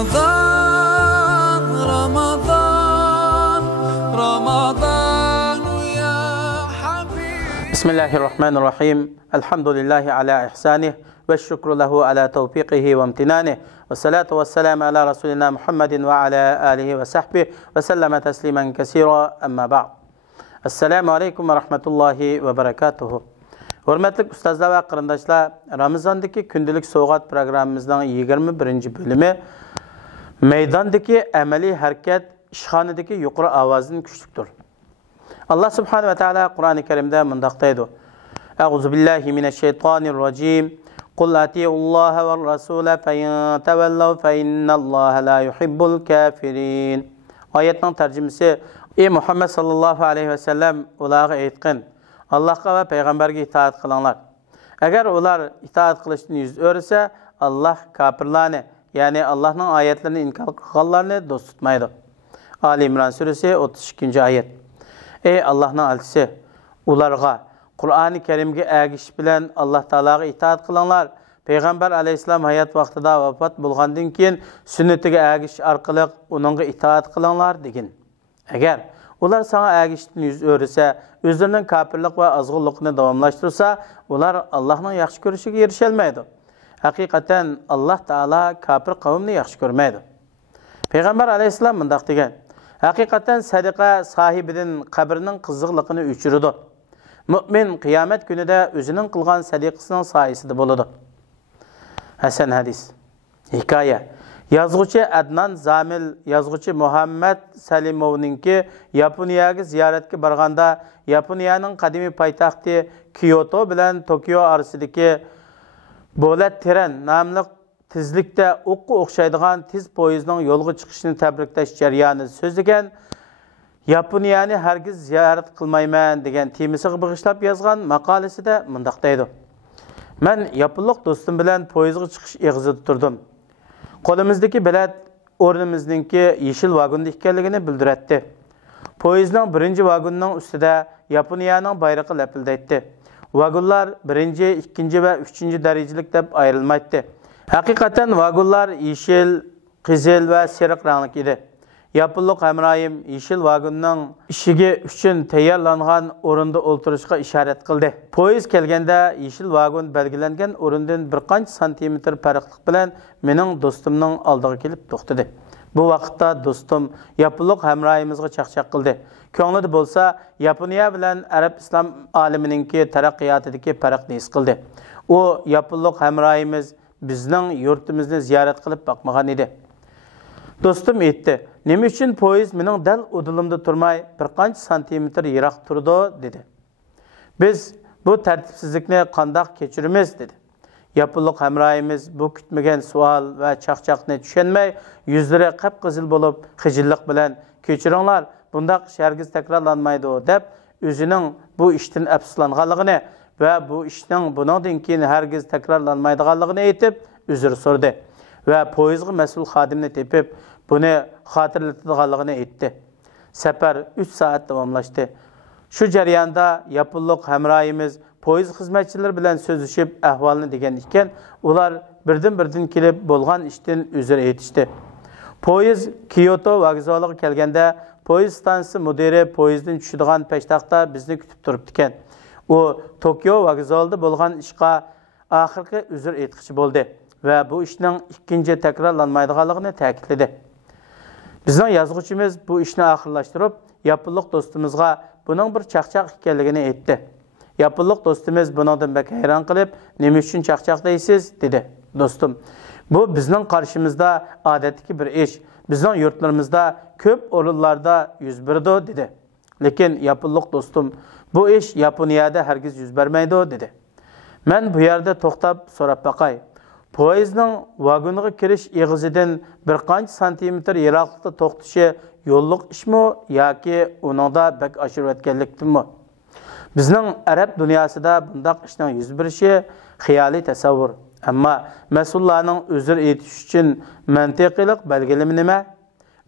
Ramazan, Ramazan, Ramazan ya Habib. Bismillahirrahmanirrahim. Elhamdülillahi ala ihsanih ve şükru lehu ala tevfiqihi ve imtinanih. Ve salatu ve selamu ala Resulina Muhammedin ve ala alihi ve sahbihi ve selleme teslimen kesira amma ba'd. Esselamu aleyküm ve rahmetullahi ve berekatuhu. Hürmetli ustazlar ve kırındaşlar, Ramazan'daki gündelik soğuğat programımızdan 21. bölümü meydandaki ameli hareket, işhanedeki yukarı avazın küçüktür. Allah subhanahu ve teala Kur'an-ı Kerim'de mındaktaydı. Euzu billahi mineşşeytanirracim. Kul atiullaha ve rasule fein tevellev fe innallaha la yuhibbul kafirin. Ayetin tercümesi: Ey Muhammed sallallahu aleyhi ve sellem ulağa aytqin, Allah'a ve peygamberge itaat kılanlar. Eğer ular itaat kılışını yüz örse, Allah kafirlarını, yani Allah'ın ayetlerini inkar kılanlarını dost tutmaydı. Ali İmran suresi 32. ayet. Ey Allah'ın elçisi, ularga Kur'an-ı Kerim'ge ergiş bilen Allah Teala'ga itaat kılanlar, Peygamber aleyhisselam hayat vaxtida vafat bulgandan keyin sünnetige ergiş arkalık onunga itaat kılanlar degin. Eğer ular sana ergişten yüz örse, özlerinin kafirlik ve azgınlıkını devamlaştırsa, ular Allah'ın yaxşı görüşüge erişelmeydi. Hakikaten Allah Teala kafir kavimni yaxşı görmeydi. Peygamber aleyhisselam mındak degen: hakikaten sadaka sahibinin kabrinin kızıqlıqını üçürüdü. Mümin kıyamet günü de özünün kılgan sadakasının sayesinde boludu. Hasan hadis. Hikaye. Yazgıcı Adnan Zamil, yazgıcı Muhammed Salimov'ninki Yaponiyaga ziyaretke barganda Yaponiyanın kadimi paytaxtı Kyoto bilen Tokyo arasidagi Bolat tren namlıq tizlikte o'qqa o'xshaydigan tiz poyezdning yo'lga chiqishini tabriklash jarayoni so'zlagan, Yaponiyani hargiz ziyorat qilmayman degan temasiga bag'ishlab yozgan maqolasida mundaq deydi: Men yaponlik do'stim bilan poyezdga chiqish eg'izida turdim. Qo'limizdagi bilet o'rnimizningki yeshil vagonda ekanligini bildiratdi. Poyezdning birinchi vagonining ustida Yaponiyaning bayrog'i lapildaydi. Vagonlar birinchi, ikkinchi va uchinchi darajalik deb ayrilmaydi. Haqiqatan vagonlar yeshil, qizil va sariq ranglik edi. Yaponlik hamroyim yeshil vagonning ishiga uchun tayyorlangan o'rinda o'tirishga ishorat qildi. Poyezd kelganda yeshil vagon belgilangan o'rindan bir qancha santimetr farqlik bilan mening do'stimning oldiga kelib to'xtadi. Bu vaqtda do'stim yaponlik hamroyimizga chaqchaq qildi. Ko'nglida bo'lsa, Yaponiya bilan Arab islom olimininki taraqqiyotidagi farqni his qildi. U yaponlik hamroyimiz bizning yurtimizni ziyorat qilib boqmagan edi. Do'stim aytdi: "Nima uchun poyezd mening dal o'dilimda turmay bir qancha santimetr yiroq turdi?" dedi. "Biz bu tartibsizlikni qandoq kechiramiz?" dedi. Yaponlik hamroyimiz bu kutmagan savol va chaqchaqni tushunmay, yuzlari qip-qizil bo'lib, xijillik bilan "Kechiringlar, bundaq ish hargiz takrorlanmaydi" deb o'zining bu ishdan afsuslanganligini va bu ishning bundan keyin hargiz takrorlanmaydiganligini aytib, uzr so'radi va poyezdga mas'ul xodimni tepib, buni xotirlatadiganligini aytdi. Safar 3 soat davomlashdi. Shu jarayonda yaponlik hamroyimiz poyezd xizmatchilari bilan so'zlashib ahvolni degan ekan, ular birdan kelib bo'lgan ishdan uzr aytishdi. Poyezd Kyoto vokzaliga kelganda poyezd stansiyasi mudiri poyezddan tushadigan peshtaxtda bizni kutib turibdi ekan. U Tokyo vokzalida bo'lgan ishqa oxirgi uzr aytmoqchi bo'ldi va bu ishning ikkinchi takrorlanmaydiganligini ta'kidladi. Bizning yozuvchimiz bu ishni oxirlashtirib, yaponlik do'stimizga buning bir chaqchaq ekanligini aytdi. Yaponlik do'stimiz bundan bak hayron qilib, "Nima uchun chaqchaq deysiz?" dedi. "Do'stim, bu bizning qarshimizda odatdagi bir ish. Bizning yurtlarimizda ko'p o'rinlarda yuz berdi" dedi. Lekin yaponlik do'stim, "Bu ish Yaponiyada hargiz yuz bermaydi" dedi. "Men bu yerda to'xtab so'rab baqay. Poyezdning vagoniga kirish eg'izidan bir qancha santimetr yiroqlikda to'xtashi yo'lliq ishmi yoki uningda bak oshirib o'tganlikdimi? Bizning arab dunyosida bundaq ishning yuz berishi xiyoliy tasavvur. Ammo mas'ullarning uzr aytish uchun mantiqiylik belgilimi nima?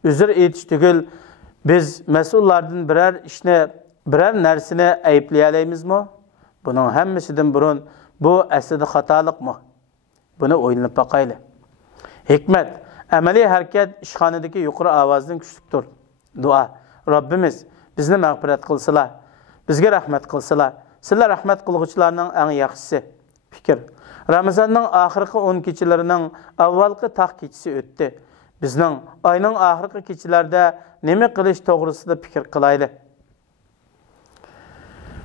Uzr aytish tugul biz mas'ullardan biror narsani ayblay olamizmi? Buning hammasidan burun bu aslida xatolikmi? Buni o'ylanib boqaylik. Hikmat, Amaliy harakat ishxonadagi yuqori ovozdan kuchlidir. Duo. Robbimiz bizni mag'firat qilsalar, bizga rahmat qilsalar. Sizlar rahmat qilguvchilarning eng yaxshisi. Fikr. Ramazonning oxirgi 10 kechalarining avvalgi taq kechasi o'tdi. Bizning oyning oxirgi kechalarida nima qilish to'g'risida fikr qilaylik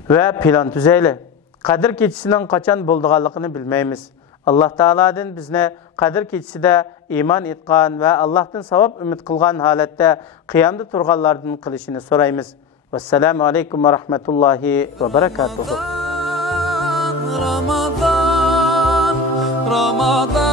va plan tuzaylik. Qadr kechasining qachon bo'lganligini bilmaymiz. Alloh taoladan bizni qadr kechasida iymon etgan va Allohdan savob umid qilgan holatda qiyomda turganlardan qilishini so'raymiz. Vassalomu alaykum va rahmatullohi va barakatuh. Ramadan